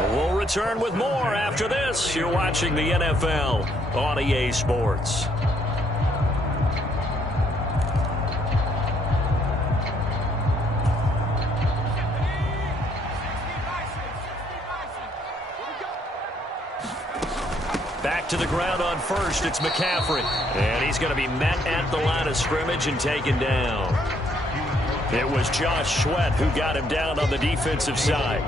We'll return with more after this. You're watching the NFL on EA Sports. Back to the ground on first, it's McCaffrey. And he's going to be met at the line of scrimmage and taken down. It was Josh Sweat who got him down on the defensive side.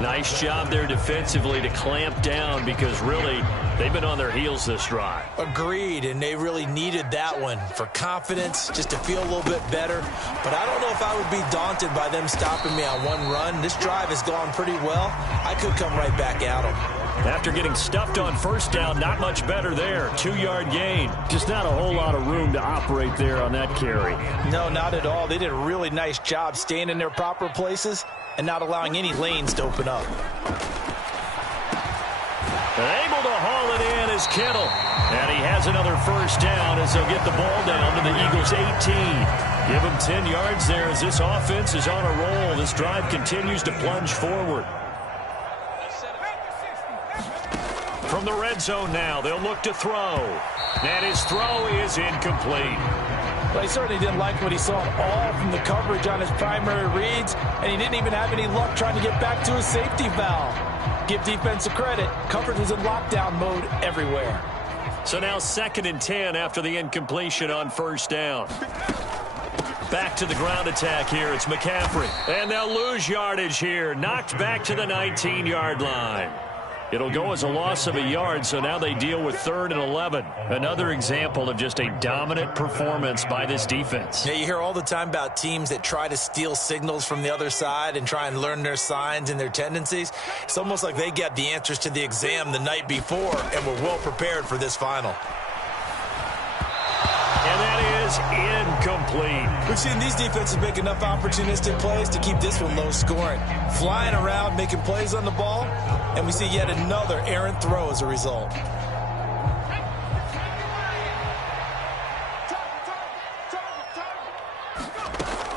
Nice job there defensively to clamp down because really they've been on their heels this drive. Agreed, and they really needed that one for confidence, just to feel a little bit better. But I don't know if I would be daunted by them stopping me on one run. This drive has gone pretty well. I could come right back at them. After getting stuffed on first down, not much better there. 2-yard gain. Just not a whole lot of room to operate there on that carry. No, not at all. They did a really nice job staying in their proper places and not allowing any lanes to open up. Able to haul it in is Kittle. And he has another first down as they'll get the ball down to the Eagles' 18. Give him 10 yards there as this offense is on a roll. This drive continues to plunge forward. From the red zone now, they'll look to throw. And his throw is incomplete. Well, he certainly didn't like what he saw at all from the coverage on his primary reads, and he didn't even have any luck trying to get back to his safety valve. Give defense a credit. Coverage was in lockdown mode everywhere. So now 2nd and 10 after the incompletion on first down. Back to the ground attack here. It's McCaffrey. And they'll lose yardage here. Knocked back to the 19-yard line. It'll go as a loss of a yard, so now they deal with 3rd and 11. Another example of just a dominant performance by this defense. Yeah, you hear all the time about teams that try to steal signals from the other side and try and learn their signs and their tendencies. It's almost like they got the answers to the exam the night before and were well prepared for this final. And that is incomplete. We've seen these defenses make enough opportunistic plays to keep this one low scoring. Flying around, making plays on the ball, and we see yet another errant throw as a result.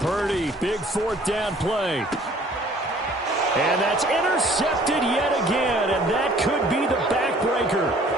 Purdy, big 4th down play. And that's intercepted yet again, and that could be the backbreaker.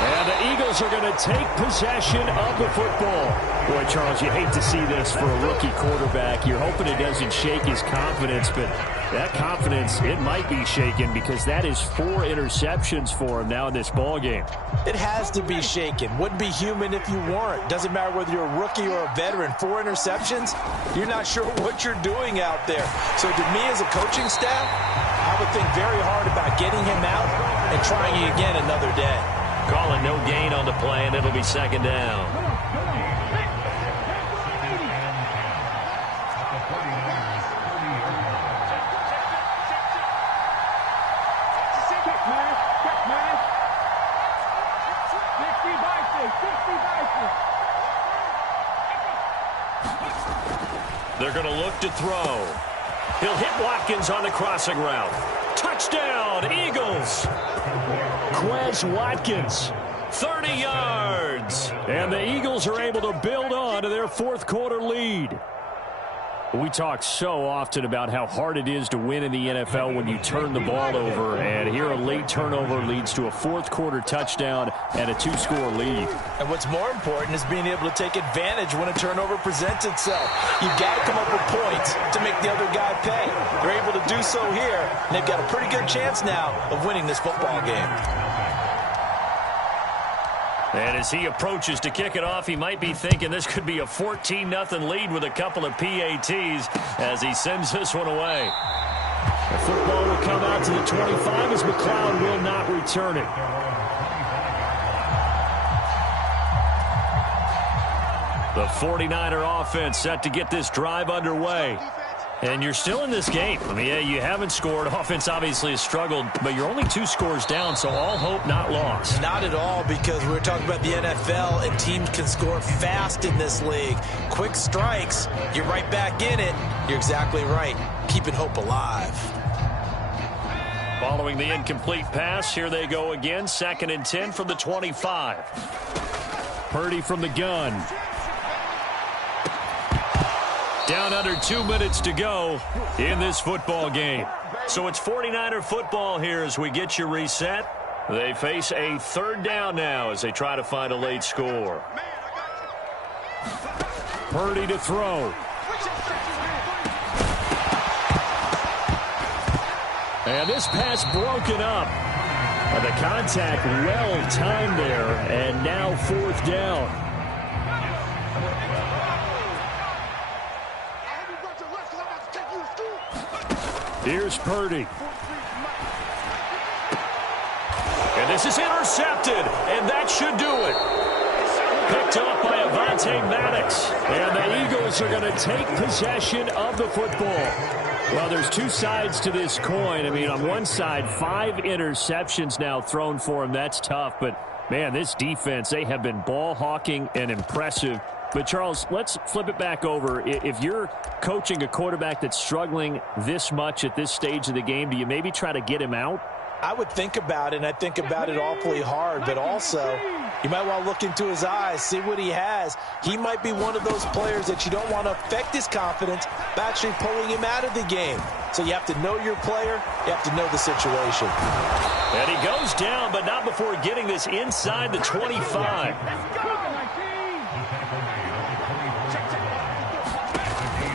And the Eagles are going to take possession of the football. Boy, Charles, you hate to see this for a rookie quarterback. You're hoping it doesn't shake his confidence, but that confidence, it might be shaken because that is 4 interceptions for him now in this ballgame. It has to be shaken. Wouldn't be human if you weren't. Doesn't matter whether you're a rookie or a veteran. 4 interceptions, you're not sure what you're doing out there. So to me as a coaching staff, I would think very hard about getting him out and trying it again another day. Calling no gain on the play, and it'll be 2nd down. They're going to look to throw. He'll hit Watkins on the crossing route. Touchdown, Eagles! Quez Watkins, 30 yards. And the Eagles are able to build on to their 4th quarter lead. We talk so often about how hard it is to win in the NFL when you turn the ball over. And here a late turnover leads to a 4th quarter touchdown and a 2-score lead. And what's more important is being able to take advantage when a turnover presents itself. You've got to come up with points to make the other guy pay. They're able to do so here, and they've got a pretty good chance now of winning this football game. And as he approaches to kick it off, he might be thinking this could be a 14-0 lead with a couple of PATs as he sends this one away. The football will come out to the 25 as McLeod will not return it. The 49er offense set to get this drive underway. And you're still in this game. I mean, yeah, you haven't scored. Offense obviously has struggled, but you're only 2 scores down, so all hope not lost. Not at all, because we're talking about the NFL, and teams can score fast in this league. Quick strikes, you're right back in it. You're exactly right. Keeping hope alive. Following the incomplete pass, here they go again. 2nd and 10 from the 25. Purdy from the gun. Down under 2 minutes to go in this football game. So it's 49er football here as we get you reset. They face a third down now as they try to find a late score. Purdy to throw. And this pass broken up. The contact well timed there, and now fourth down. Here's Purdy. And this is intercepted, and that should do it. Picked off by Avonte Maddox. And the Eagles are going to take possession of the football. Well, there's two sides to this coin. I mean, on one side, 5 interceptions now thrown for him. That's tough. But, man, this defense, they have been ball hawking and impressive. But, Charles, let's flip it back over. If you're coaching a quarterback that's struggling this much at this stage of the game, do you maybe try to get him out? I would think about it, and I think about it awfully hard. But also, you might want to look into his eyes, see what he has. He might be one of those players that you don't want to affect his confidence by actually pulling him out of the game. So you have to know your player. You have to know the situation. And he goes down, but not before getting this inside the 25.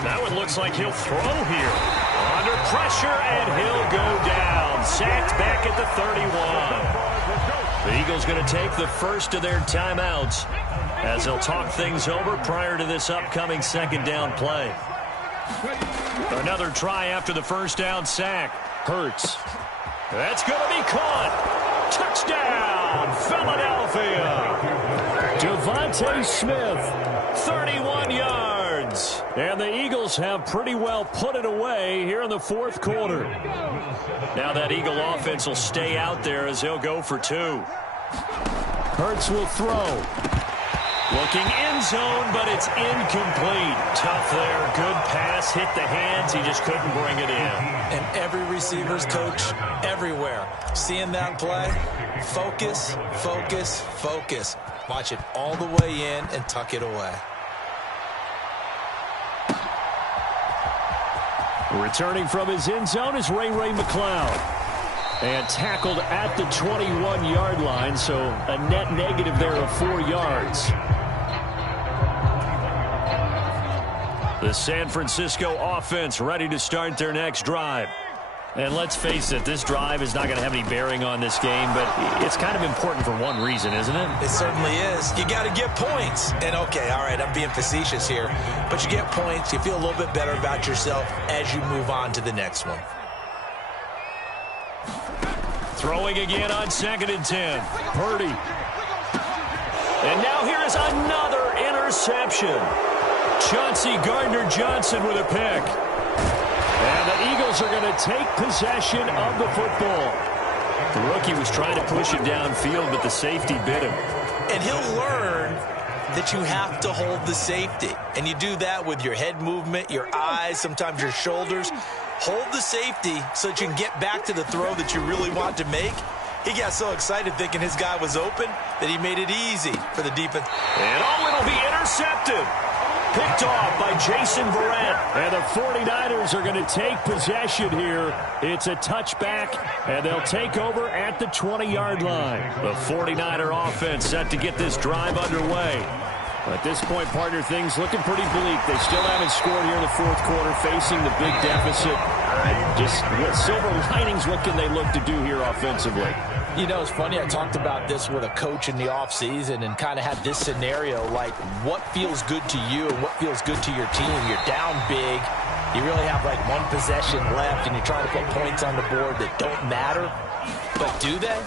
That one looks like he'll throw here. Under pressure, and he'll go down. Sacked back at the 31. The Eagles going to take the first of their timeouts as they'll talk things over prior to this upcoming second down play. Another try after the first down sack. Hurts. That's going to be caught. Touchdown, Philadelphia. Devontae Smith, 31 yards. And the Eagles have pretty well put it away here in the fourth quarter. Now that Eagle offense will stay out there as they'll go for 2. Hurts will throw. Looking end zone, but it's incomplete. Tough there. Good pass. Hit the hands. He just couldn't bring it in. And every receiver's coach everywhere. Seeing that play, focus, focus, focus. Watch it all the way in and tuck it away. Returning from his end zone is Ray McCloud. And tackled at the 21-yard line, so a net negative there of 4 yards. The San Francisco offense ready to start their next drive. And let's face it, this drive is not going to have any bearing on this game, but it's kind of important for one reason, isn't it? It certainly is. You got to get points. And, okay, all right, I'm being facetious here. But you get points, you feel a little bit better about yourself as you move on to the next one. Throwing again on 2nd and 10. Purdy. And now here is another interception. Chauncey Gardner-Johnson with a pick. And the Eagles are going to take possession of the football. The rookie was trying to push it downfield, but the safety bit him. And he'll learn that you have to hold the safety. And you do that with your head movement, your eyes, sometimes your shoulders. Hold the safety so that you can get back to the throw that you really want to make. He got so excited thinking his guy was open that he made it easy for the defense. And it'll be intercepted. Picked off by Jason Verrett. And the 49ers are going to take possession here. It's a touchback, and they'll take over at the 20-yard line. The 49er offense set to get this drive underway. At this point, partner, things looking pretty bleak. They still haven't scored here in the fourth quarter, facing the big deficit. Just what silver linings, what can they look to do here offensively? You know, it's funny, I talked about this with a coach in the offseason and kind of had this scenario, like what feels good to you and what feels good to your team. You're down big. You really have like one possession left, and you're trying to put points on the board that don't matter. But do they?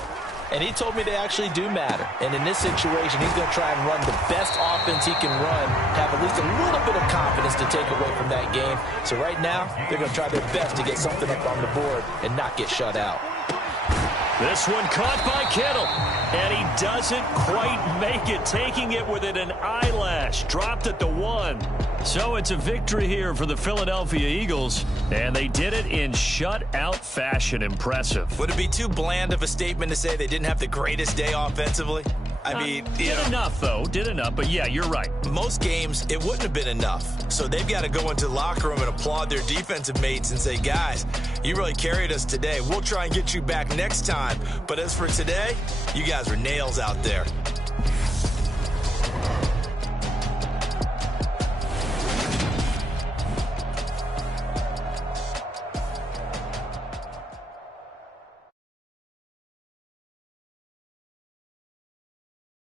And he told me they actually do matter. And in this situation, he's going to try and run the best offense he can run, have at least a little bit of confidence to take away from that game. So right now, they're going to try their best to get something up on the board and not get shut out. This one caught by Kittle, and he doesn't quite make it, taking it within an eyelash. Dropped at the 1. So it's a victory here for the Philadelphia Eagles, and they did it in shutout fashion. Impressive. Would it be too bland of a statement to say they didn't have the greatest day offensively? I mean, did enough, though. Did enough. But, yeah, you're right. Most games, it wouldn't have been enough. So they've got to go into the locker room and applaud their defensive mates and say, guys, you really carried us today. We'll try and get you back next time. But as for today, you guys were nails out there.